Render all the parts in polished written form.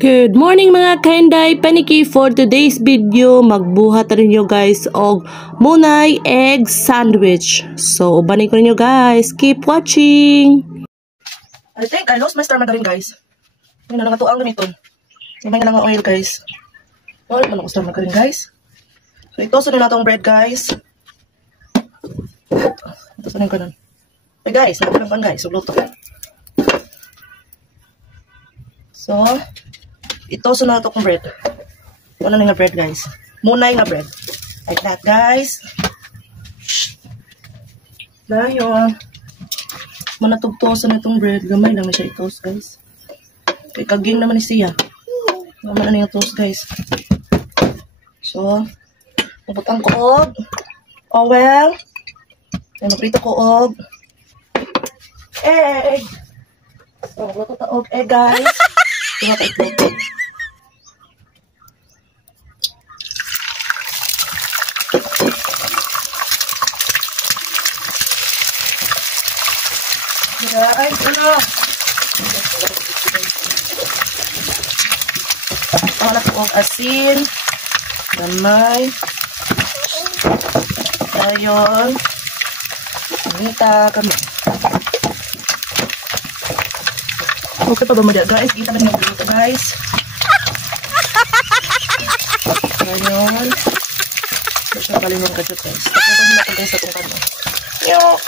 Good morning mga kainday paniki. For today's video magbuhat rin nyo guys og munay egg sandwich. So ubanin ko rin nyo guys, keep watching. I think I lost my star margarine guys. May na nakatuang gamiton. May na nga oil guys. Wala man ako star margarine guys. So ito sunod na itong bread guys. Ito sunod ko nun. Hey guys, nagpapang guys, subluto. So ito sunod na itong bread. Ano na nga bread guys. Munay nga bread. Like that guys. Dayon. Manatugtosan na itong bread. Gamay lang na siya i-toast guys. Kay kaging naman ni siya. Naman na yung toast guys. So, puputang ko og oil. Then maprito ko og egg. So, magluto ta og egg guys. Diba ka itlog. Guys, ano? Wala po ang asin. Gamay. Ayon. Nita kami. Okay pa ba mo dyan guys? Kita ba niyo dito guys? Ayon. Siya kalimang kadyo guys. Tapos ba natin guys sa itong kanya? Yok!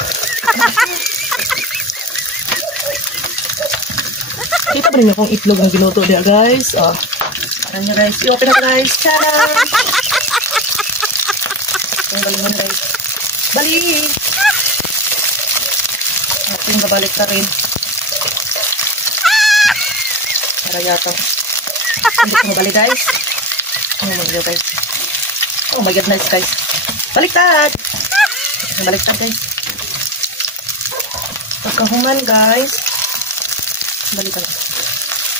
Kita pa rin akong itlog ng ginuto niya guys. Oh. Ayan nyo guys. I-open na guys. Tcharam! Ayan galingan guys. Balik! Ating babalik na rin. Para yata. Hindi ko mabalik guys. Oh my god guys. Oh my god nice guys. Baliktad! Baliktad guys. Pagkahuman guys. Balikan.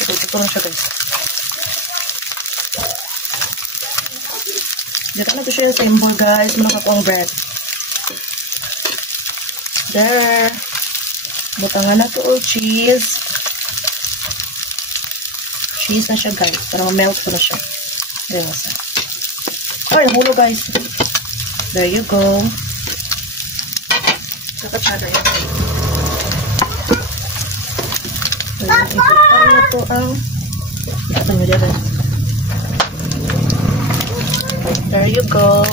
Ito lang siya guys. Dito na ito siya sa symbol guys. Makakuang bread. There. Butangan na ito o cheese. Cheese na siya guys. Para ma-melt ko na siya. There na siya. Ay, nahulog guys. There you go. Kakatsada yan. Iparin na ito ang ito nyo dyan. There you go.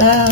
Wow.